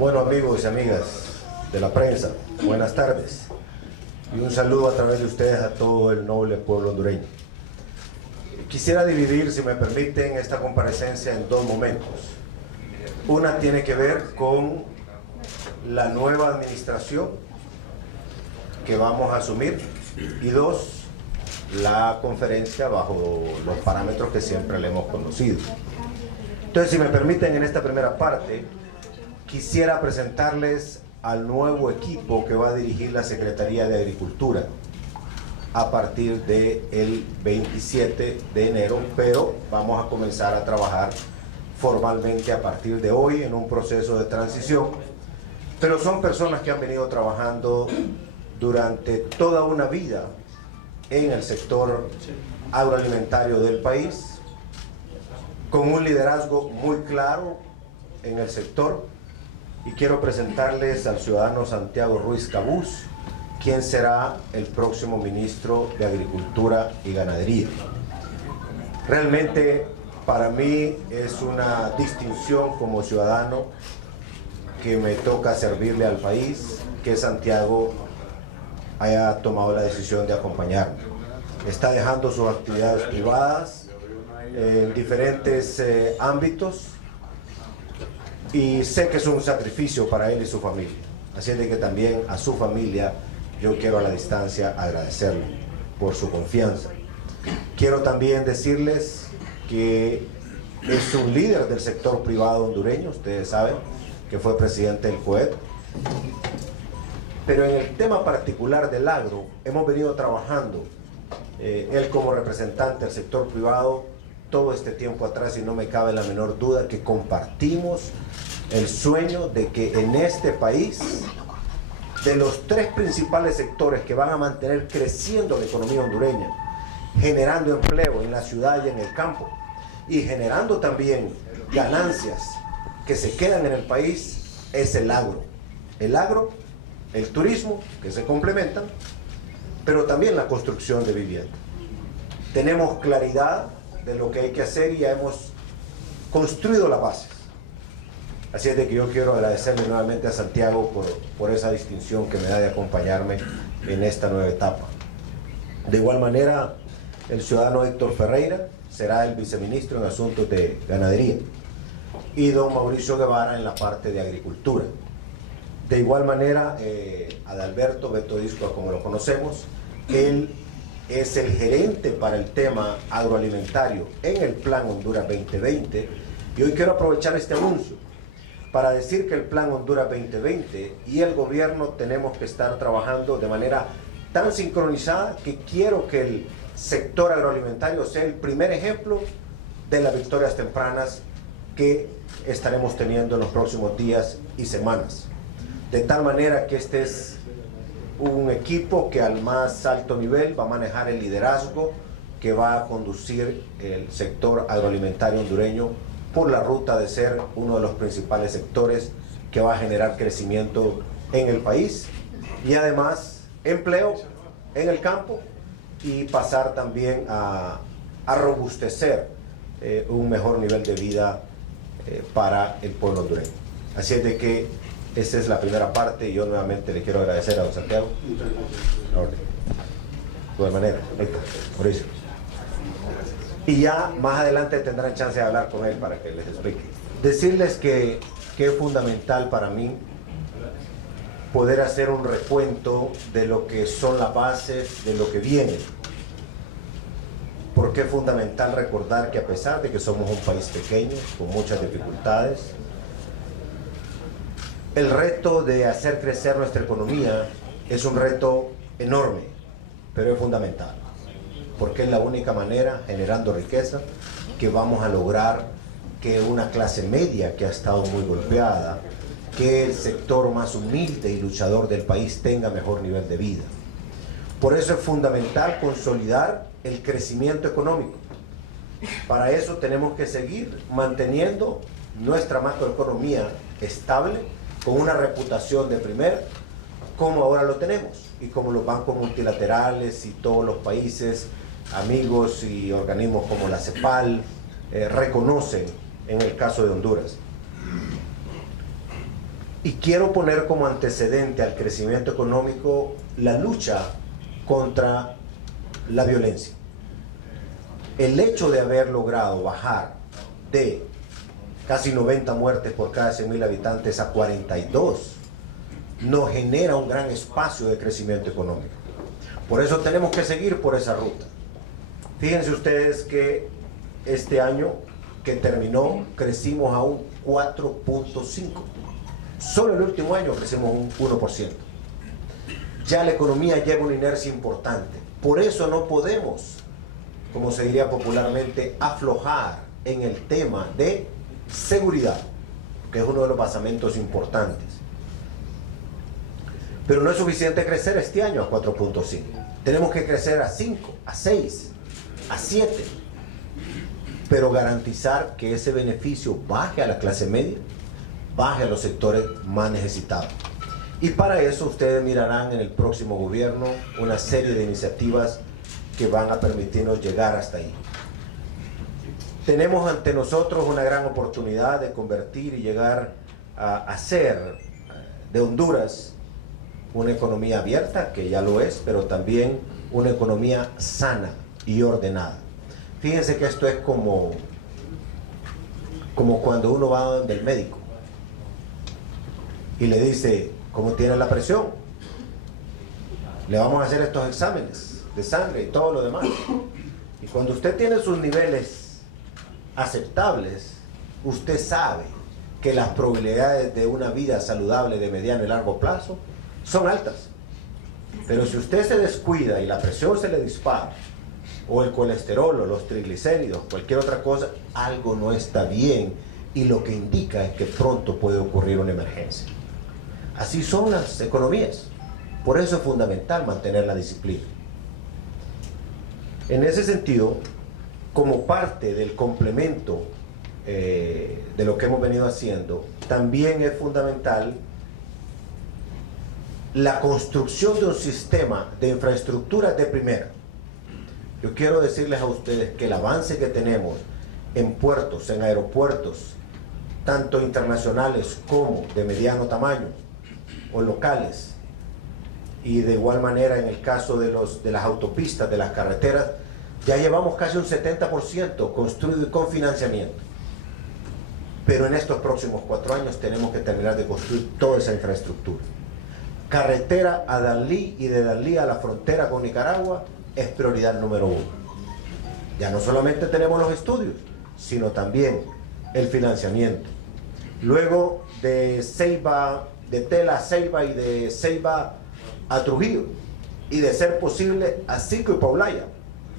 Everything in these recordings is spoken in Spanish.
Bueno, amigos y amigas de la prensa, buenas tardes y un saludo a través de ustedes a todo el noble pueblo hondureño. Quisiera dividir, si me permiten, esta comparecencia en dos momentos. Una tiene que ver con la nueva administración que vamos a asumir y dos, la conferencia bajo los parámetros que siempre le hemos conocido. Entonces, si me permiten, en esta primera parte quisiera presentarles al nuevo equipo que va a dirigir la Secretaría de Agricultura a partir del 27 de enero, pero vamos a comenzar a trabajar formalmente a partir de hoy en un proceso de transición. Pero son personas que han venido trabajando durante toda una vida en el sector agroalimentario del país, con un liderazgo muy claro en el sector, y quiero presentarles al ciudadano Santiago Ruiz Cabús, quien será el próximo ministro de Agricultura y Ganadería. Realmente para mí es una distinción como ciudadano que me toca servirle al país, que Santiago haya tomado la decisión de acompañarme. Está dejando sus actividades privadas en diferentes ámbitos y sé que es un sacrificio para él y su familia. Así es de que también a su familia yo quiero a la distancia agradecerle por su confianza. Quiero también decirles que es un líder del sector privado hondureño, ustedes saben que fue presidente del COEP. Pero en el tema particular del agro, hemos venido trabajando, él como representante del sector privado, todo este tiempo atrás, y no me cabe la menor duda que compartimos el sueño de que en este país, de los tres principales sectores que van a mantener creciendo la economía hondureña, generando empleo en la ciudad y en el campo, y generando también ganancias que se quedan en el país, es el agro. El agro, el turismo, que se complementan, pero también la construcción de vivienda. Tenemos claridad de lo que hay que hacer y ya hemos construido las bases. Así es de que yo quiero agradecerle nuevamente a Santiago por esa distinción que me da de acompañarme en esta nueva etapa. De igual manera, el ciudadano Héctor Ferreira será el viceministro en asuntos de ganadería y don Mauricio Guevara en la parte de agricultura. De igual manera, Adalberto Beto Iscoa, como lo conocemos, él es el gerente para el tema agroalimentario en el Plan Honduras 2020, y hoy quiero aprovechar este anuncio para decir que el Plan Honduras 2020 y el gobierno tenemos que estar trabajando de manera tan sincronizada que quiero que el sector agroalimentario sea el primer ejemplo de las victorias tempranas que estaremos teniendo en los próximos días y semanas. De tal manera que este es un equipo que al más alto nivel va a manejar el liderazgo que va a conducir el sector agroalimentario hondureño por la ruta de ser uno de los principales sectores que va a generar crecimiento en el país y además empleo en el campo, y pasar también a robustecer un mejor nivel de vida para el pueblo hondureño. Así es de que esta es la primera parte y yo nuevamente le quiero agradecer a don Santiago. De igual manera, Héctor, Mauricio. Y ya más adelante tendrán chance de hablar con él para que les explique. Decirles que es fundamental para mí poder hacer un recuento de lo que son las bases de lo que viene. Porque es fundamental recordar que a pesar de que somos un país pequeño, con muchas dificultades, el reto de hacer crecer nuestra economía es un reto enorme, pero es fundamental, porque es la única manera, generando riqueza, que vamos a lograr que una clase media que ha estado muy golpeada, que el sector más humilde y luchador del país tenga mejor nivel de vida. Por eso es fundamental consolidar el crecimiento económico. Para eso tenemos que seguir manteniendo nuestra macroeconomía estable, con una reputación de primer, como ahora lo tenemos, y como los bancos multilaterales y todos los países, amigos y organismos como la CEPAL reconocen en el caso de Honduras. Y quiero poner como antecedente al crecimiento económico la lucha contra la violencia. El hecho de haber logrado bajar de casi 90 muertes por cada 100.000 habitantes a 42 nos genera un gran espacio de crecimiento económico. Por eso tenemos que seguir por esa ruta. Fíjense ustedes que este año que terminó crecimos a un 4.5. Solo el último año crecimos un 1%. Ya la economía lleva una inercia importante. Por eso no podemos, como se diría popularmente, aflojar en el tema de seguridad, que es uno de los basamentos importantes. Pero no es suficiente crecer este año a 4.5. Tenemos que crecer a 5, a 6, a 7. Pero garantizar que ese beneficio baje a la clase media, baje a los sectores más necesitados. Y para eso ustedes mirarán en el próximo gobierno una serie de iniciativas que van a permitirnos llegar hasta ahí. Tenemos ante nosotros una gran oportunidad de convertir y llegar a hacer de Honduras una economía abierta, que ya lo es, pero también una economía sana y ordenada. Fíjense que esto es como cuando uno va donde el médico y le dice, ¿cómo tiene la presión? Le vamos a hacer estos exámenes de sangre y todo lo demás. Y cuando usted tiene sus niveles aceptables, usted sabe que las probabilidades de una vida saludable de mediano y largo plazo son altas. Pero si usted se descuida y la presión se le dispara, o el colesterol, o los triglicéridos, cualquier otra cosa, algo no está bien, y lo que indica es que pronto puede ocurrir una emergencia. Así son las economías. Por eso es fundamental mantener la disciplina. En ese sentido, como parte del complemento de lo que hemos venido haciendo, también es fundamental la construcción de un sistema de infraestructura de primera. Yo quiero decirles a ustedes que el avance que tenemos en puertos, en aeropuertos, tanto internacionales como de mediano tamaño o locales, y de igual manera en el caso de las autopistas, de las carreteras, ya llevamos casi un 70% construido y con financiamiento. Pero en estos próximos 4 años tenemos que terminar de construir toda esa infraestructura. Carretera a Danlí y de Danlí a la frontera con Nicaragua es prioridad número 1. Ya no solamente tenemos los estudios, sino también el financiamiento. Luego de Ceiba, de Tela a Ceiba y de Ceiba a Trujillo, y de ser posible a Cico y Paulaya,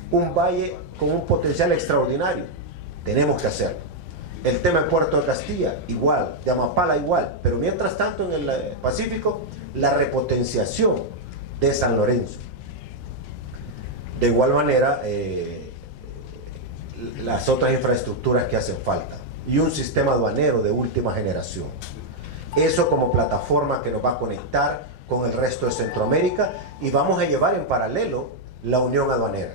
un valle con un potencial extraordinario. Tenemos que hacerlo. El tema de Puerto de Castilla, igual, de Amapala igual, pero mientras tanto en el Pacífico, la repotenciación de San Lorenzo. De igual manera, las otras infraestructuras que hacen falta, y un sistema aduanero de última generación. Eso como plataforma que nos va a conectar con el resto de Centroamérica, y vamos a llevar en paralelo la unión aduanera.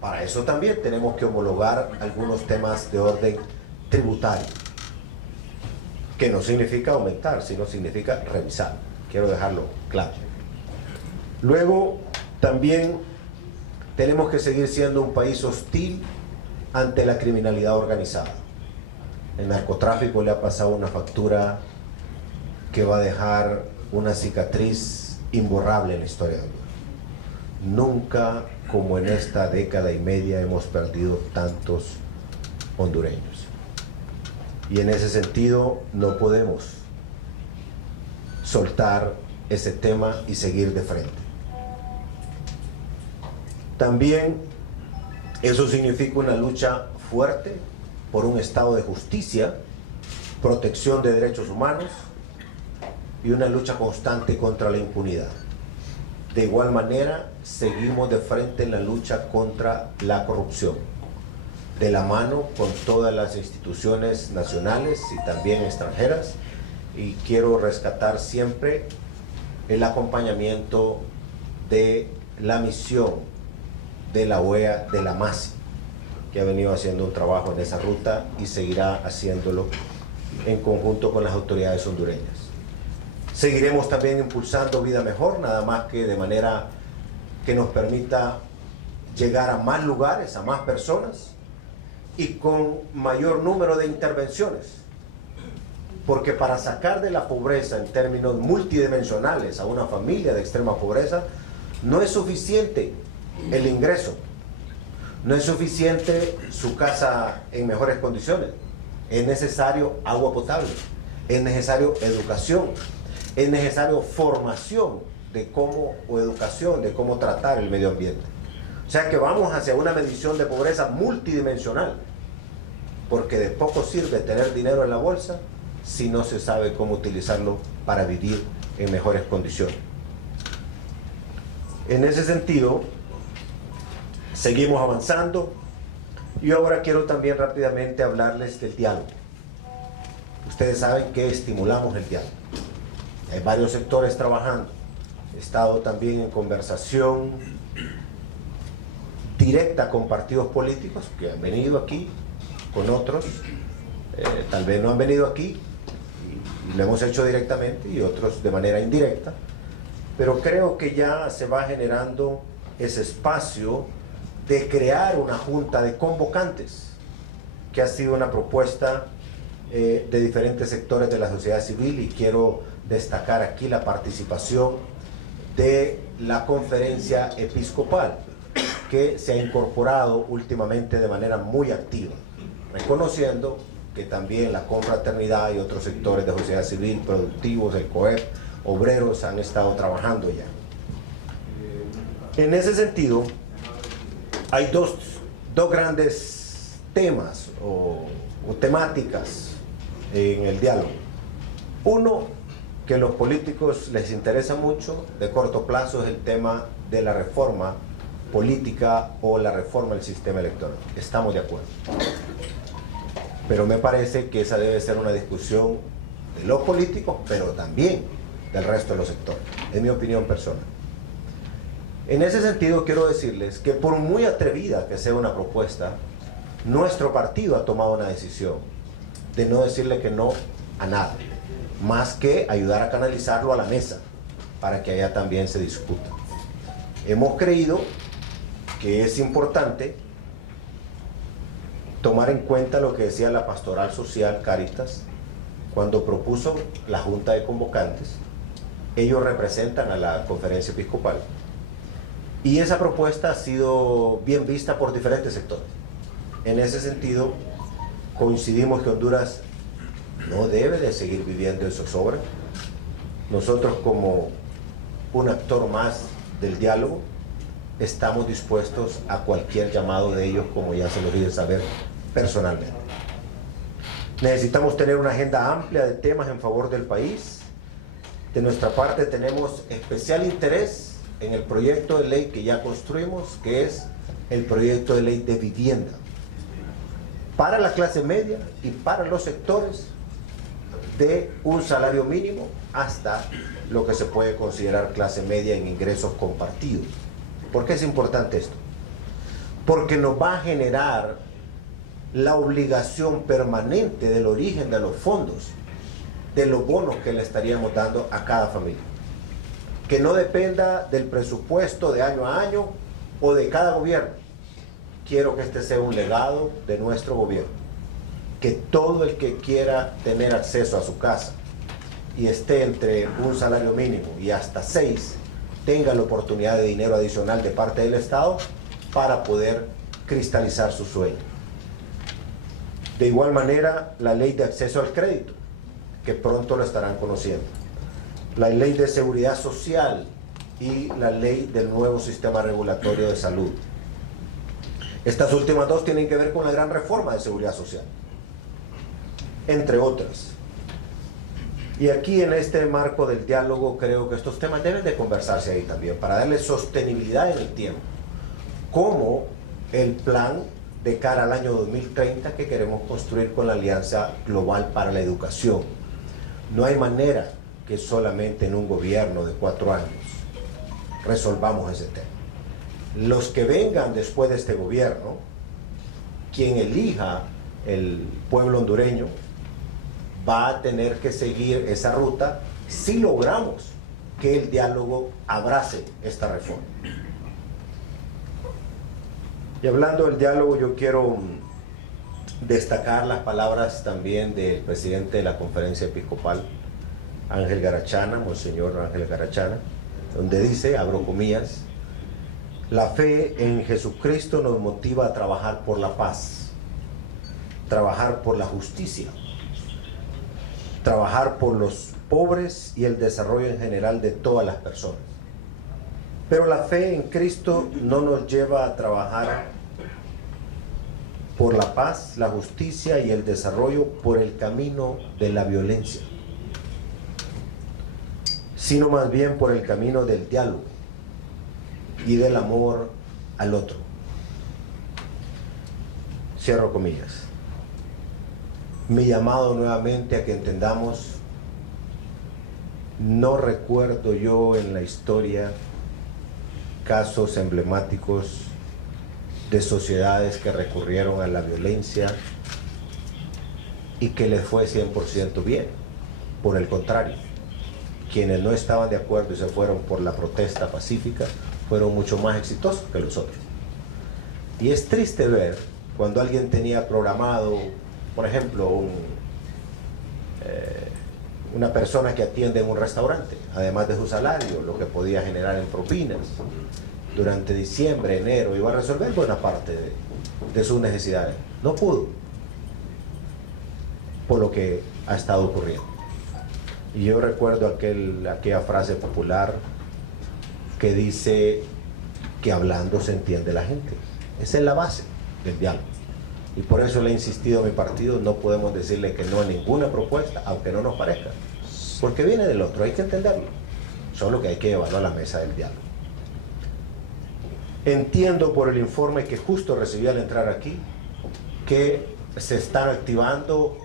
Para eso también tenemos que homologar algunos temas de orden tributario, que no significa aumentar, sino significa revisar. Quiero dejarlo claro. Luego, también tenemos que seguir siendo un país hostil ante la criminalidad organizada. El narcotráfico le ha pasado una factura que va a dejar una cicatriz imborrable en la historia de Honduras. Nunca como en esta década y media hemos perdido tantos hondureños. Y en ese sentido no podemos soltar ese tema y seguir de frente. También eso significa una lucha fuerte por un estado de justicia, protección de derechos humanos y una lucha constante contra la impunidad. De igual manera, seguimos de frente en la lucha contra la corrupción, de la mano con todas las instituciones nacionales y también extranjeras, y quiero rescatar siempre el acompañamiento de la misión de la OEA, de la MASI, que ha venido haciendo un trabajo en esa ruta y seguirá haciéndolo en conjunto con las autoridades hondureñas. Seguiremos también impulsando Vida Mejor, nada más que de manera que nos permita llegar a más lugares, a más personas y con mayor número de intervenciones. Porque para sacar de la pobreza en términos multidimensionales a una familia de extrema pobreza, no es suficiente el ingreso, no es suficiente su casa en mejores condiciones, es necesario agua potable, es necesario educación, es necesario formación de cómo, o educación de cómo tratar el medio ambiente. O sea que vamos hacia una medición de pobreza multidimensional, porque de poco sirve tener dinero en la bolsa si no se sabe cómo utilizarlo para vivir en mejores condiciones. En ese sentido, seguimos avanzando y ahora quiero también rápidamente hablarles del diálogo. Ustedes saben que estimulamos el diálogo. Hay varios sectores trabajando. He estado también en conversación directa con partidos políticos que han venido aquí, con otros, tal vez no han venido aquí, y lo hemos hecho directamente, y otros de manera indirecta, pero creo que ya se va generando ese espacio de crear una junta de convocantes, que ha sido una propuesta de diferentes sectores de la sociedad civil, y quiero destacar aquí la participación de la conferencia episcopal, que se ha incorporado últimamente de manera muy activa, reconociendo que también la confraternidad y otros sectores de sociedad civil, productivos, el COEP, obreros, han estado trabajando ya. En ese sentido, hay dos grandes temas o temáticas en el diálogo. Uno, que a los políticos les interesa mucho, de corto plazo, es el tema de la reforma política o la reforma del sistema electoral. Estamos de acuerdo. Pero me parece que esa debe ser una discusión de los políticos, pero también del resto de los sectores. Es mi opinión personal. En ese sentido, quiero decirles que por muy atrevida que sea una propuesta, nuestro partido ha tomado una decisión de no decirle que no a nada, más que ayudar a canalizarlo a la mesa para que allá también se discuta. Hemos creído que es importante tomar en cuenta lo que decía la Pastoral Social Cáritas cuando propuso la Junta de Convocantes. Ellos representan a la Conferencia Episcopal y esa propuesta ha sido bien vista por diferentes sectores. En ese sentido, coincidimos que Honduras no debe de seguir viviendo en zozobra. Nosotros, como un actor más del diálogo, estamos dispuestos a cualquier llamado de ellos, como ya se lo hice saber personalmente. Necesitamos tener una agenda amplia de temas en favor del país. De nuestra parte tenemos especial interés en el proyecto de ley que ya construimos, que es el proyecto de ley de vivienda para la clase media y para los sectores de un salario mínimo hasta lo que se puede considerar clase media en ingresos compartidos. ¿Por qué es importante esto? Porque nos va a generar la obligación permanente del origen de los fondos, de los bonos que le estaríamos dando a cada familia. Que no dependa del presupuesto de año a año o de cada gobierno. Quiero que este sea un legado de nuestro gobierno. Que todo el que quiera tener acceso a su casa y esté entre un salario mínimo y hasta 6, tenga la oportunidad de dinero adicional de parte del Estado para poder cristalizar su sueño. De igual manera, la ley de acceso al crédito, que pronto lo estarán conociendo. La ley de seguridad social y la ley del nuevo sistema regulatorio de salud. Estas últimas dos tienen que ver con la gran reforma de seguridad social, entre otras. Y aquí, en este marco del diálogo, creo que estos temas deben de conversarse ahí también, para darle sostenibilidad en el tiempo, como el plan de cara al año 2030 que queremos construir con la Alianza Global para la Educación. No hay manera que solamente en un gobierno de 4 años resolvamos ese tema. Los que vengan después de este gobierno, quien elija el pueblo hondureño, va a tener que seguir esa ruta si logramos que el diálogo abrace esta reforma. Y hablando del diálogo, yo quiero destacar las palabras también del presidente de la Conferencia Episcopal, Ángel Garachana, Monseñor Ángel Garachana, donde dice, abro comillas, la fe en Jesucristo nos motiva a trabajar por la paz, trabajar por la justicia, trabajar por los pobres y el desarrollo en general de todas las personas. Pero la fe en Cristo no nos lleva a trabajar por la paz, la justicia y el desarrollo por el camino de la violencia, sino más bien por el camino del diálogo y del amor al otro. Cierro comillas. Mi llamado nuevamente a que entendamos, no recuerdo yo en la historia casos emblemáticos de sociedades que recurrieron a la violencia y que les fue 100% bien. Por el contrario, quienes no estaban de acuerdo y se fueron por la protesta pacífica fueron mucho más exitosos que los otros. Y es triste ver cuando alguien tenía programado, por ejemplo, una persona que atiende en un restaurante, además de su salario, lo que podía generar en propinas, durante diciembre, enero, iba a resolver buena parte de sus necesidades. No pudo, por lo que ha estado ocurriendo. Y yo recuerdo aquella frase popular que dice que hablando se entiende la gente. Esa es la base del diálogo. Y por eso le he insistido a mi partido, no podemos decirle que no a ninguna propuesta, aunque no nos parezca. Porque viene del otro, hay que entenderlo. Solo que hay que llevarlo a la mesa del diálogo. Entiendo por el informe que justo recibí al entrar aquí, que se están activando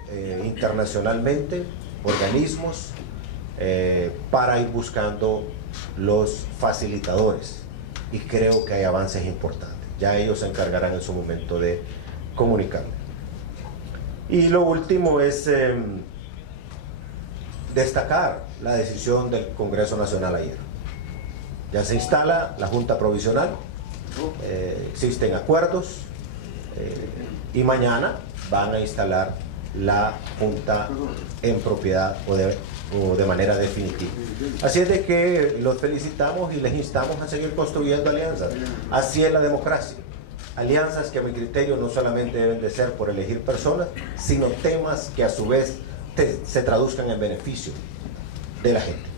internacionalmente organismos para ir buscando los facilitadores, y creo que hay avances importantes. Ya ellos se encargarán en su momento de comunicarlo. Y lo último es destacar la decisión del Congreso Nacional ayer. Ya se instala la Junta Provisional, existen acuerdos y mañana van a instalar la Junta en propiedad o de manera definitiva. Así es de que los felicitamos y les instamos a seguir construyendo alianzas. Así es la democracia. Alianzas que a mi criterio no solamente deben de ser por elegir personas, sino temas que a su vez se traduzcan en beneficio de la gente.